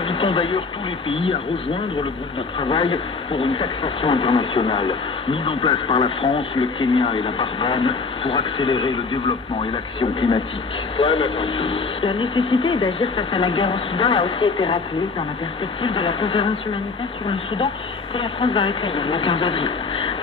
invitons d'ailleurs tous les pays à rejoindre le groupe de travail pour une taxation internationale, mise en place par la France, le Kenya et la Barbade pour accélérer le développement et l'action climatique. La nécessité d'agir face à la guerre au Soudan a aussi été rappelée dans la perspective de la conférence humanitaire sur le Soudan que la France va accueillir le 15 avril.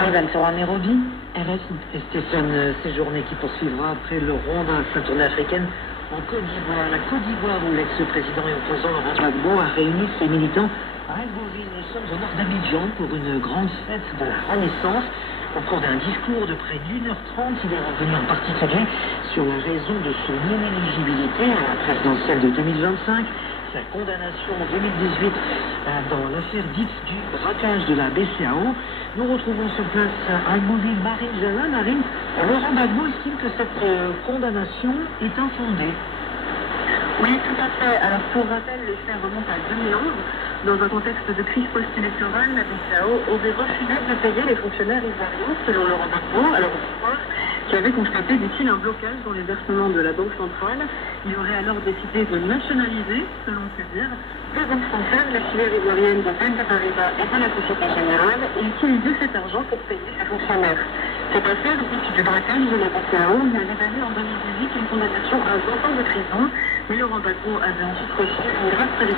Ivan sera à Nairobi, RFI. Et Stéphane, séjournée qui poursuivra après le Rwanda, sa tournée africaine en Côte d'Ivoire. La Côte d'Ivoire où l'ex-président et opposant Laurent Gbagbo a réuni ses militants à Algoville. Nous sommes au nord d'Abidjan pour une grande fête de la Renaissance. Au cours d'un discours de près d'1h30, il est revenu en particulier sur la raison de son inéligibilité à la présidentielle de 2025, sa condamnation en 2018 dans l'affaire dite du braquage de la BCAO. Nous retrouvons sur place à Algoville Marine Jala. Marine, Laurent Gbagbo estime que cette condamnation est infondée. Oui, tout à fait. Alors, pour rappel, les faits remontent à 2011. Dans un contexte de crise post-électorale, la BCAO aurait refusé de payer les fonctionnaires ivoiriens, selon Laurent Gbagbo, alors qui avait constaté, dit-il, un blocage dans les versements de la Banque centrale. Il aurait alors décidé de nationaliser, selon ses dires, deux banques centrales, la filière ivoirienne de BNP Paribas et de la Société Générale, et utiliser cet argent pour payer ses fonctionnaires. Cette affaire, dite du braquage de la BCAO, lui avait valu en 2018 une condamnation à 20 ans de prison, mais Laurent Gbagbo avait ensuite reçu une grâce présidentielle.